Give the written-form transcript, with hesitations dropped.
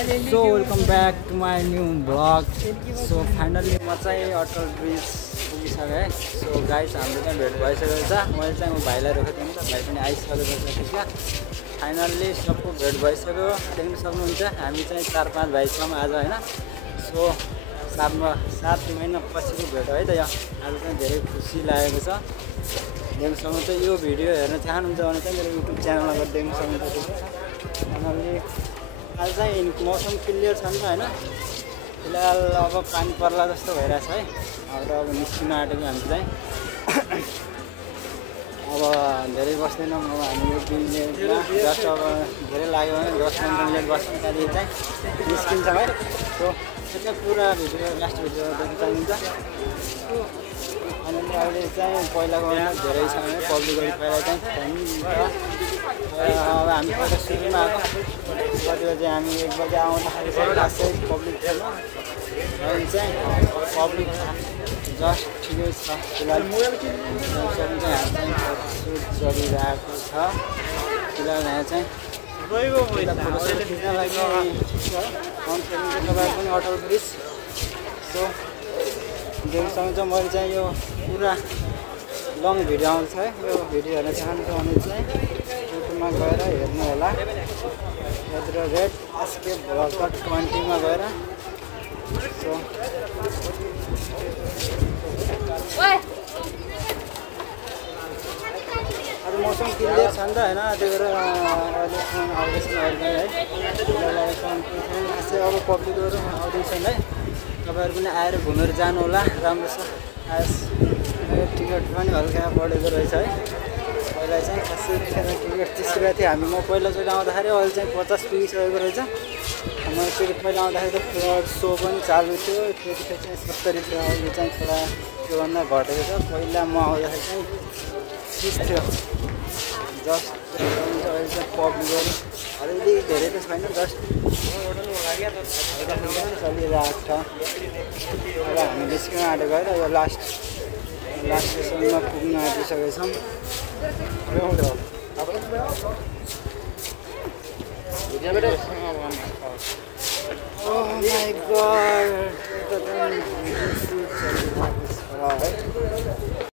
So welcome back to my new vlog. So finally म चाहिँ Atal bridge पुगिसकेँ है. So guys हाम्रो चाहिँ भेट भइसकेको छ. मैले चाहिँ भाइलाई रोकेको थिएँ नि त, भाइ पनि आइसकेको छ त्यसमा. फाइनल्ली सबको भेट भइसक्यो. देख्न सक्नुहुन्छ हामी चाहिँ 4-5 भाइ छौँ आज हैन. सो 7 महिना पछिको भेट है त यो. आज चाहिँ धेरै खुसी लागेको छ. देख्न सक्नुहुन्छ यो भिडियो हेर्न चाहनुहुन्छ भने चाहिँ मेरो YouTube च्यानलमा गएर देख्न सक्नुहुन्छ. फाइनल्ली आज चाहिँ मौसम क्लियर छ नि त हैन. फिलहाल अब पानी पर्ला जस्तो भइरहेछ है. अब निस्किन आँटेको हामी चाहिँ अब धेरै बस्दैनौँ. अब हामी यो दिनमा जस्ट अब धेरै लाग्यो भने 10 मिनट बस्छौँ, त्यहाँदेखि चाहिँ निस्किन्छौँ है. सो त्यो चाहिँ पुरा भिडियो लास्ट भिडियो देख्न सक्नुहुन्छ. अनि अहिले चाहिँ पहिलाको भन्दा धेरै छ भने पब्लिकहरू पहिला चाहिँ अब हामी पहिला सुरुमा आएको कति बजी हामी 1 बजी आउँदाखेरि चाहिँ खासै पब्लिक थिएन. अहिले चाहिँ पब्लिक जस्ट ठिकै छ. फिलहाल चाहिँ यहाँ चाहिँ सुट चलिरहेको छ. फिलहाल यहाँ चाहिँ फोटोसुट खिच्न लागि तपाईँ पनि अटल ब्रिज. सो देख्न सक्नुहुन्छ मैले चाहिँ यो पुरा लङ भिडियो आउँछ है. यो भिडियो हेर्न चाहनुहुन्छ भने चाहिँ युट्युबमा गएर हेर्नु होला. यत्र रेड एस्केप भ्लग 20 मा गएर. सो अब मौसम क्लियर छ नि त हैन. त्यही भएर अहिलेसम्म आउँदैछन् अहिले पनि है. खासै अब पब्लिकहरू आउँदैछन् है. तपाईहरु पनि आएर घुमेर जानु होला. राम्रो छ. आज टिकट पनि हल्का बढेको रहेछ है. पहिला चाहिँ खासै टिकट 30 रुपैयाँ थियो. हामी म पहिलोचोटि आउँदाखेरि अहिले चाहिँ 50 पुगिसकेको रहेछ. मैले त्यो पहिला आउँदाखेरि त फ्लड सो पनि चालु थियो. त्यतिखेर चाहिँ 70 थियो. अहिले चाहिँ थोडा त्योभन्दा घटेको छ. पहिला म आउँदाखेरि चाहिँ 30 थियो. जस्ट अहिले चाहिँ पब्लिकहरू अलिअलि धेरै त छैन. जस्ट चलिरहेको छ. अब हामी निस्किन आँटेको है त. यो लास्ट स्टेसनमा पुग्न आँटिसकेको छौँ. Oh my god!